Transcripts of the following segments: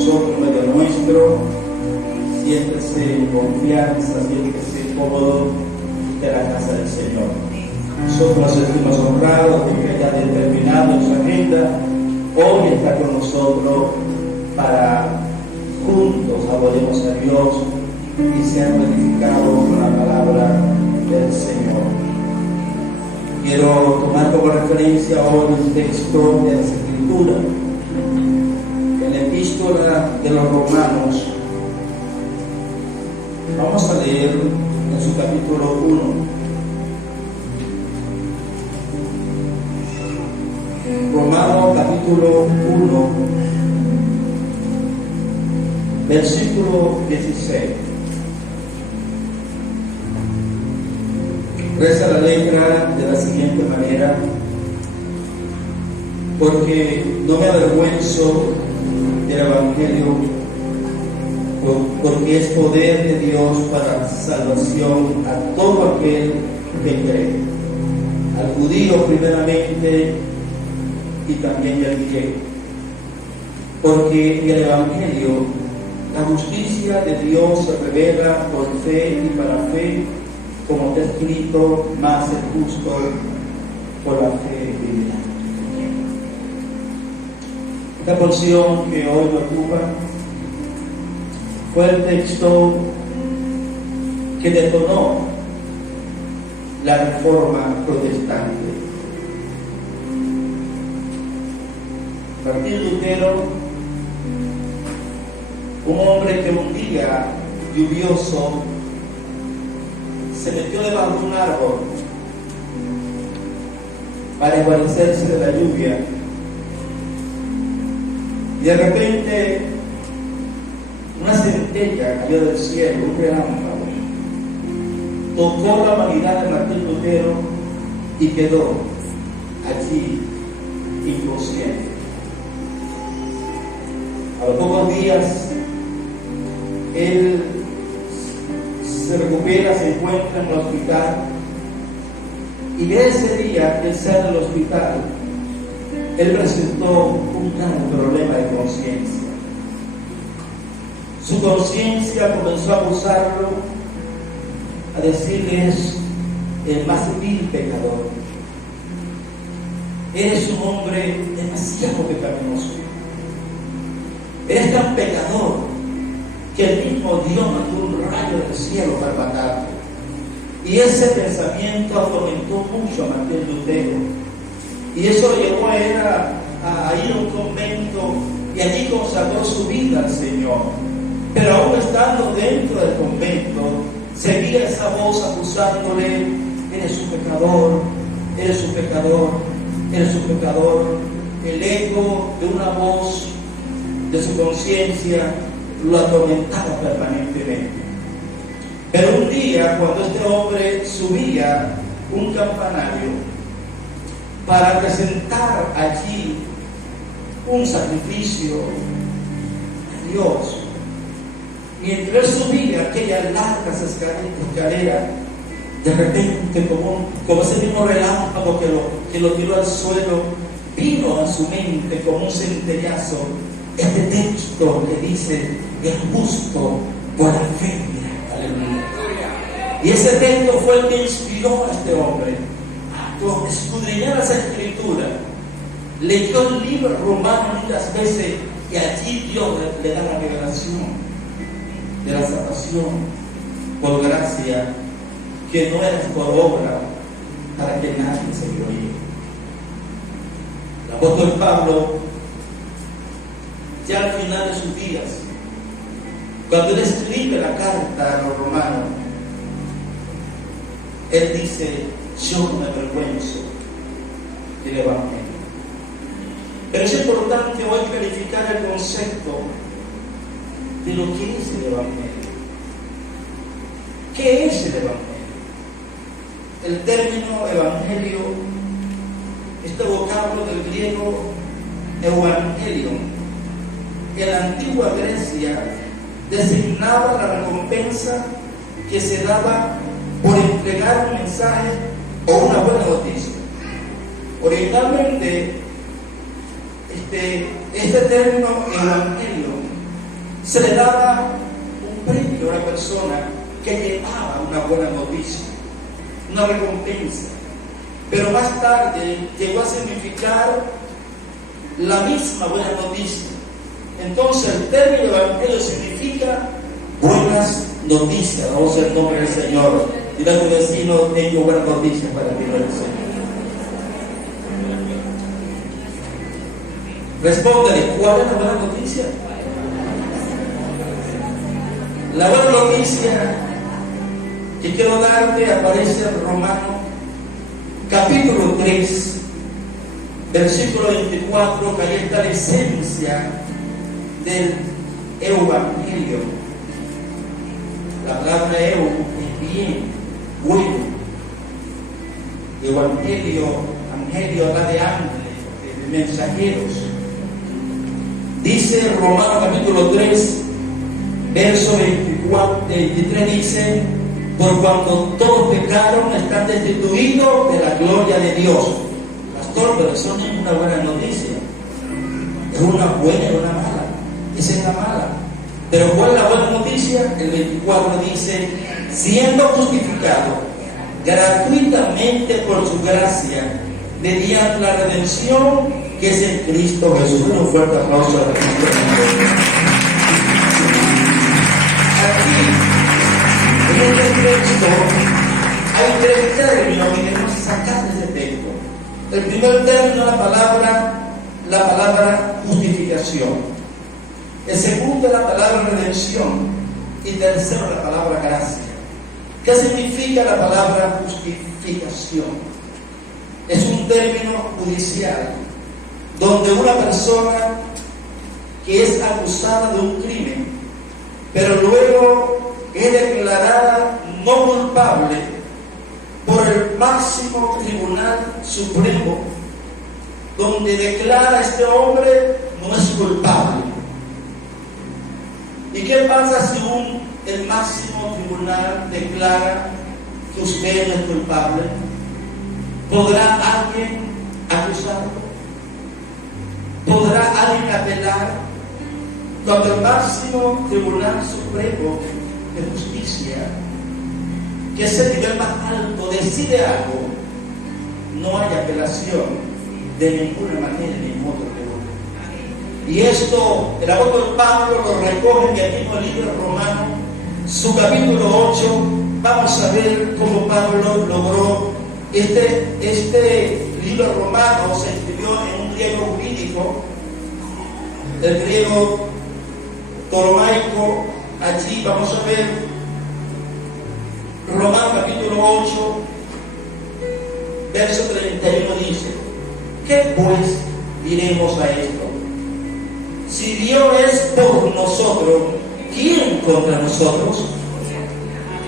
nosotros, en medio nuestro. Siéntese en confianza, siéntese cómodo de la casa del Señor. Nosotros nos sentimos honrados de que haya determinado en su agenda hoy está con nosotros para juntos adoremos a Dios y sean edificados con la palabra del Señor. Quiero tomar como referencia hoy un texto de las Escrituras, en la Epístola de los Romanos. Vamos a leer en su capítulo 1. Romanos capítulo 1, versículo 16. Reza la letra de la siguiente manera: porque no me avergüenzo del Evangelio, porque es poder de Dios para salvación a todo aquel que cree, al judío primeramente y también al griego. Porque en el Evangelio la justicia de Dios se revela por fe y para fe, como está escrito: más el justo por la fe vivirá. Esta porción que hoy me ocupa fue el texto que detonó la Reforma Protestante. Martín Lutero, un hombre que un día lluvioso se metió debajo de un árbol para guarecerse de la lluvia, y de repente una centella cayó del cielo, un relámpago, tocó la humanidad de Martín Lutero y quedó allí inconsciente. A los pocos días él se recupera, se encuentra en el hospital, y de ese día que él sale del hospital, él presentó un gran problema de conciencia. Su conciencia comenzó a acusarlo, a decirle: es el más vil pecador, eres un hombre demasiado pecaminoso, eres tan pecador que el mismo Dios mandó un rayo del cielo para matarte. Y ese pensamiento atormentó mucho a Martín Lutero, y eso lo llevó a él a ir a un convento, y allí consagró su vida al Señor. Pero aún estando dentro del convento, seguía esa voz acusándole: eres un pecador, eres un pecador, eres un pecador. El eco de una voz de su conciencia lo atormentaba permanentemente. Pero un día, cuando este hombre subía un campanario para presentar allí un sacrificio a Dios, mientras él subía aquellas largas escaleras, de repente, como ese mismo relámpago que lo tiró al suelo, vino a su mente como un centellazo este texto que dice: el justo por la fe vivirá. Aleluya. Y ese texto fue el que inspiró a este hombre a escudriñar esa escritura. Leyó el libro romano muchas veces, y allí Dios le da la revelación de la salvación por gracia, que no es por obra, para que nadie se gloríe. El apóstol Pablo, ya al final de sus días, cuando él escribe la carta a los romanos, él dice: yo no me avergüenzo del Evangelio. Pero es importante hoy clarificar el concepto de lo que es el Evangelio. ¿Qué es el Evangelio? El término evangelio, este vocablo del griego evangelion, en la antigua Grecia designaba la recompensa que se daba por entregar un mensaje o una buena noticia. Originalmente, este término evangelio se le daba un premio a una persona que llevaba una buena noticia, una recompensa. Pero más tarde llegó a significar la misma buena noticia. Entonces el término evangelio significa buenas noticias. Vamos al nombre del Señor. Dile a tu vecino: tengo buenas noticias para ti, del Señor. Respóndele: ¿cuál es la buena noticia? La buena noticia que quiero darte aparece en Romanos capítulo 3, versículo 24, que ahí está la esencia del evangelio. La palabra eu es bien, bueno. Evangelio, angelio habla de ángeles, de mensajeros. Dice Romanos capítulo 3, verso 23, dice: por cuando todos pecaron, están destituidos de la gloria de Dios. Pastor, pero eso no es una buena noticia. Es una buena y una mala. Esa es la mala. Pero ¿cuál es la buena noticia? El 24 dice: siendo justificado gratuitamente por su gracia, mediante la redención que es en Cristo Jesús. Un fuerte aplauso a Cristo. Aquí, en este texto, hay tres términos que debemos sacar de ese texto. El primer término es la palabra justificación. El segundo es la palabra redención. Y tercero, la palabra gracia. ¿Qué significa la palabra justificación? Es un término judicial donde una persona que es acusada de un crimen, pero luego es declarada no culpable por el máximo tribunal supremo, donde declara a este hombre no es culpable. ¿Y qué pasa si el máximo tribunal declara que usted no es culpable? ¿Podrá alguien acusarlo? ¿Podrá alguien apelar? Cuando el máximo tribunal supremo de justicia, que es el nivel más alto, decide algo, no hay apelación de ninguna manera, ni en otro tribunal. Y esto el apóstol Pablo lo recoge en el mismo libro romano, su capítulo 8. Vamos a ver cómo Pablo logró este libro romano. Se escribió en un griego jurídico, el griego ptolomaico. Allí vamos a ver Romanos capítulo 8, verso 31 dice: ¿qué pues diremos a esto? Si Dios es por nosotros, ¿quién contra nosotros?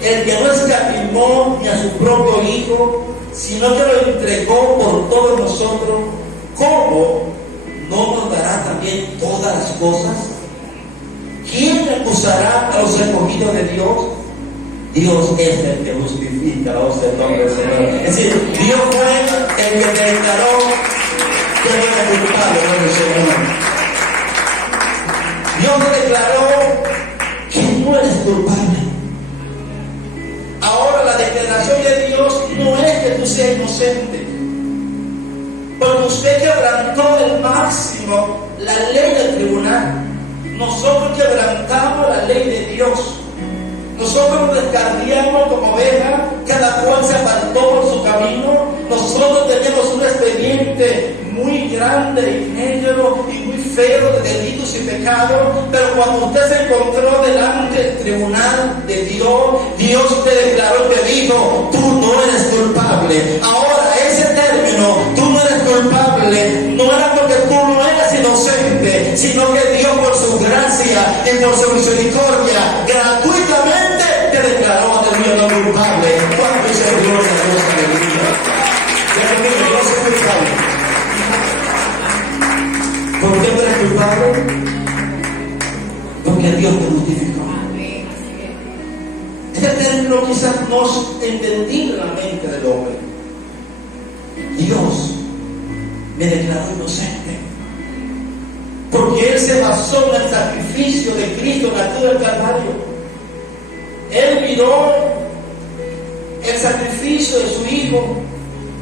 El que no escatimó ni a su propio Hijo, sino que lo entregó por todos nosotros, ¿cómo no nos dará también todas las cosas? ¿Quién acusará a los escogidos de Dios? Dios es el que justifica, o sea, el nombre del Señor. Es decir, Dios fue el que declaró que no era culpable, no el Señor. Dios declaró que no eres culpable. Ahora la declaración de Dios no es que tú seas inocente, porque usted quebrantó el máximo la ley del tribunal. Nosotros quebrantamos la ley de Dios. Nosotros nos descarriamos como ovejas, cada cual se apartó por su camino. Nosotros tenemos un expediente muy grande y negro y muy feo de delitos y pecados, pero cuando usted se encontró delante del tribunal de Dios, Dios te declaró, te dijo: tú no eres culpable. Ahora ese término, tú no eres culpable, no era porque tú no eras inocente, sino que Dios, por su gracia y por su misericordia, gratuitamente te declaró a Dios no culpable. ¿Cuánto es el gloria a Dios? Aleluya. Yo no soy culpable. ¿Por qué no eres culpable? Porque Dios te justificó. Este término quizás no es entendido en la mente del hombre. Dios me declaró inocente. porque Él se basó en el sacrificio de Cristo en la cruz del Calvario. Él miró el sacrificio de su Hijo,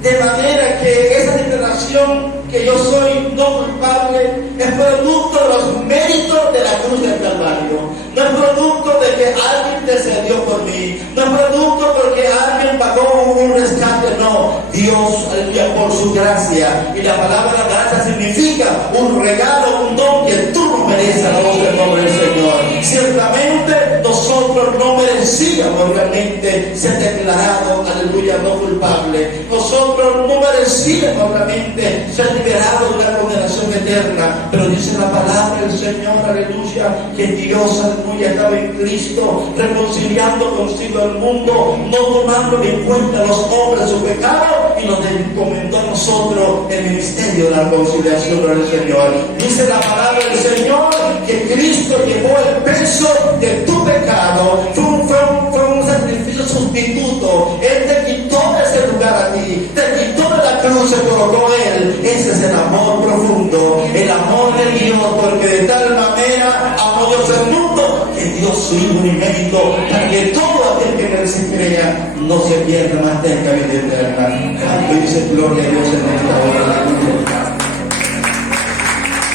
de manera que esa declaración que yo soy no culpable es producto de los méritos de la cruz del Calvario. No es producto de que alguien intercedió por mí, no es producto porque alguien pagó un rescate, no. Dios, aleluya, por su gracia. Y la palabra gracia significa un regalo, un don que tú no mereces a la voz del nombre del Señor. Ciertamente nosotros no merecíamos realmente ser declarados, aleluya, no culpables. Nosotros no merecíamos realmente ser liberados de una condenación eterna. Pero dice la palabra del Señor, aleluya, que Dios, aleluya, estaba en Cristo, reconciliando consigo el mundo, no tomando en cuenta a los hombres su pecado, y nos encomendó a nosotros el ministerio de la reconciliación del Señor. Dice la palabra del Señor que Cristo llevó el peso de tu pecado. Fue un sacrificio sustituto. Él te quitó de ese lugar a ti, te quitó de la cruz, se colocó Él. Ese es el amor profundo, el amor de Dios, porque de tal manera amó Dios al mundo que dio su Hijo unigénito, para que todo aquel que en Él se crea no se pierda, más tenga vida eterna. Canto y dice gloria a Dios en esta hora.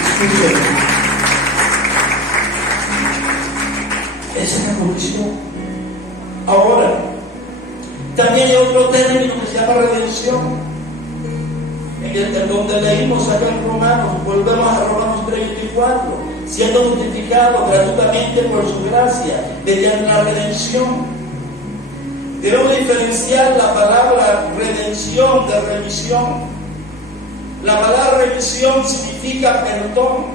Escuchen, esa es la condición. Ahora, también hay otro término que se llama redención. En donde leímos acá en Romanos, volvemos a Romanos 3:24, siendo justificados gratuitamente por su gracia, mediante la redención. Debemos diferenciar la palabra redención de remisión. La palabra remisión significa perdón,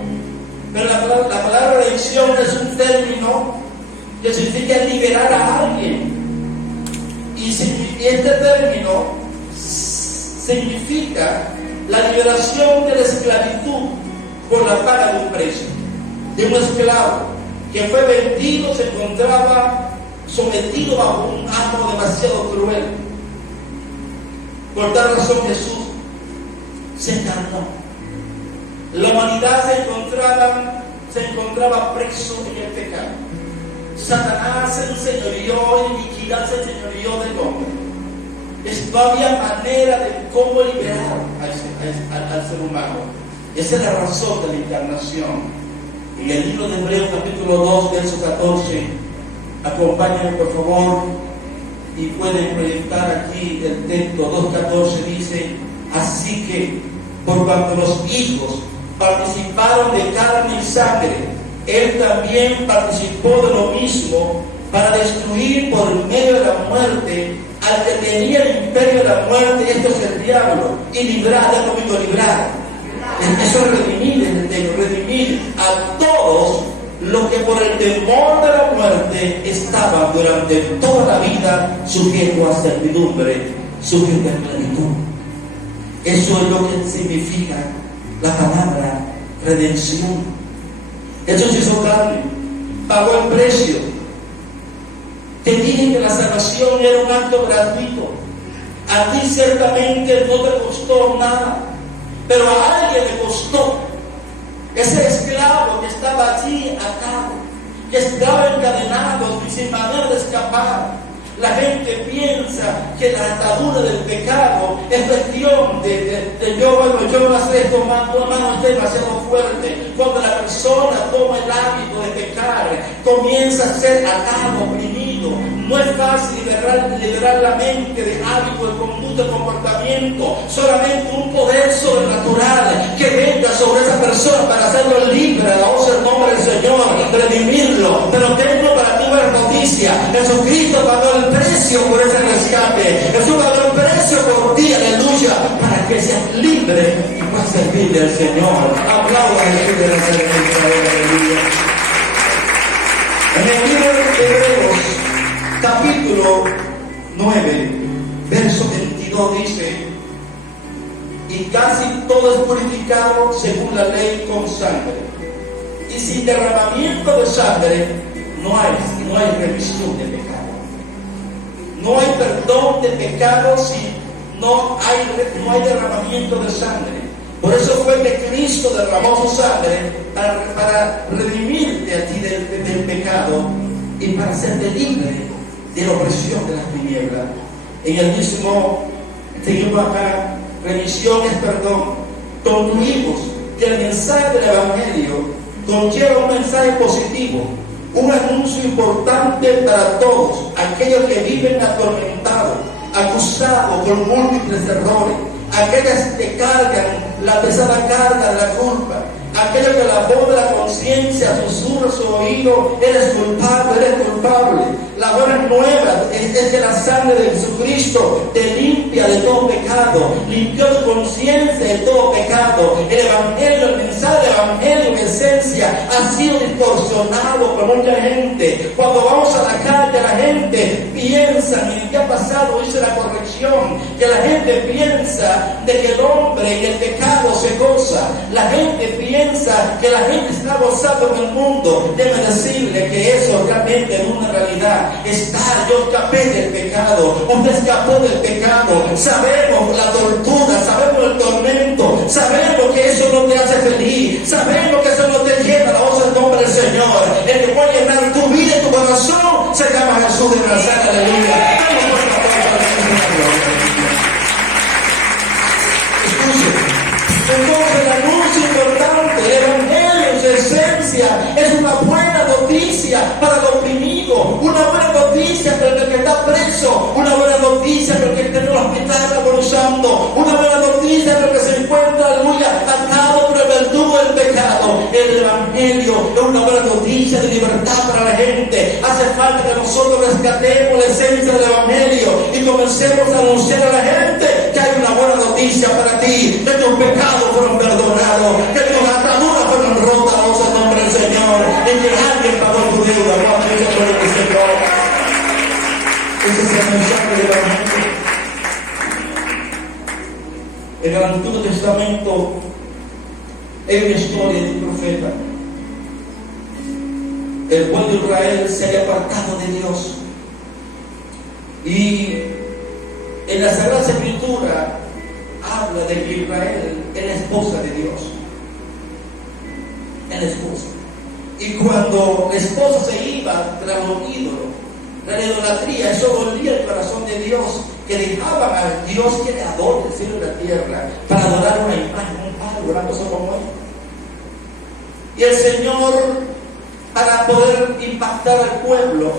pero la palabra redención es un término que significa liberar a alguien. Y este término significa la liberación de la esclavitud por la paga de un precio. De un esclavo que fue vendido, se encontraba sometido bajo un amo demasiado cruel. Por tal razón Jesús se encarnó. La humanidad se encontraba preso en el pecado. Satanás se enseñoreó, iniquidad se enseñoreó del hombre. No había manera de cómo liberar al ser humano. Esa es la razón de la encarnación. En el libro de Hebreos capítulo 2, verso 14, acompáñenme por favor y pueden proyectar aquí el texto. 2:14 dice: así que por cuanto los hijos participaron de carne y sangre, Él también participó de lo mismo, para destruir por medio de la muerte al que tenía el imperio de la muerte, esto es el diablo, y librar, ya conmigo, librar. Eso es redimir a todos los que por el temor de la muerte estaban durante toda la vida sujetos a servidumbre, sujetos a esclavitud. Eso es lo que significa la palabra redención. Jesús hizo carne, pagó el precio. Te dije que la salvación era un acto gratuito. A ti ciertamente no te costó nada, pero a alguien le costó. Ese esclavo que estaba allí atado, que estaba encadenado y sin manera de escapar. La gente piensa que la atadura del pecado es cuestión de yo no hacer esto, no es demasiado fuerte. Cuando la persona toma el hábito de pecar, comienza a ser atado, oprimido. No es fácil liberar la mente de hábito, de conducta, de comportamiento. Solamente un poder sobrenatural que venga sobre esa persona para hacerlo libre, a la voz del nombre del Señor, redimirlo. Pero tengo para ti buena noticia: Jesucristo pagó el precio por ese rescate. Jesús pagó el precio por ti, aleluya, para que seas libre y puedas servirle al Señor. Aplauda a Jesús de la serpiente, aleluya. En el libro de Hebreos, capítulo 9, verso 22 dice: y casi todo es purificado según la ley con sangre, y sin derramamiento de sangre no hay remisión de pecado. No hay perdón de pecado si no hay derramamiento de sangre. Por eso fue que Cristo derramó su sangre para redimirte a ti del pecado y para hacerte libre de la opresión de las tinieblas. En el mismo, seguimos acá, remisión es perdón. Concluimos que el mensaje del Evangelio conlleva un mensaje positivo, un anuncio importante para todos aquellos que viven atormentados, acusados con múltiples errores, aquellos que cargan la pesada carga de la culpa, aquellos que la voz de la conciencia susurra a su oído: eres culpable, eres culpable. La buena nueva es que la sangre de Jesucristo te limpia de todo pecado, limpió tu conciencia de todo pecado. El Evangelio, el mensaje del Evangelio en esencia ha sido distorsionado por mucha gente. Cuando vamos a la calle, la gente piensa, en el día pasado hice la corrección, que la gente piensa de que el hombre y el pecado se goza. La gente piensa que la gente está gozando en el mundo. Déjame decirle que eso realmente es una realidad. Yo escapé del pecado, usted escapó del pecado. Sabemos la tortura, sabemos el tormento, sabemos que eso no te hace feliz, sabemos que eso no te llena la voz del nombre del Señor. El que puede llenar tu vida y tu corazón se llama Jesús de Nazaret. Aleluya. Entonces el anuncio importante, el Evangelio en su esencia es una buena noticia para el oprimido, una buena noticia para el que está preso, una buena noticia para el que está en el hospital agonizando, una buena noticia para el que se encuentra, aleluya, atado por el verdugo del pecado. El Evangelio es una buena noticia de libertad para la gente. Hace falta que nosotros rescatemos la esencia del Evangelio y comencemos a anunciar a la gente que hay una buena noticia para ti, que tus pecados fueron perdonados, que tus ataduras fueron rotas en nombre del Señor, y que alguien pagó tu deuda. Ese es el mensaje del Evangelio. En el Antiguo Testamento hay una historia de un profeta. El pueblo de Israel se había apartado de Dios, y en la Sagrada Escritura habla de que Israel era la esposa de Dios. Era esposa. Y cuando la esposa se iba tras los ídolos, la idolatría, eso dolía el corazón de Dios, que dejaban al Dios creador del cielo y la tierra para adorar una imagen, un palo, una cosa como esta. Y el Señor, para poder impactar al pueblo,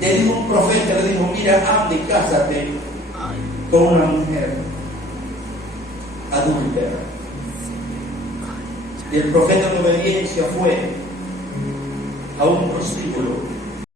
le dijo un profeta, le dijo: mira, anda y cásate con una mujer adúltera. Y el profeta en obediencia fue a un prostíbulo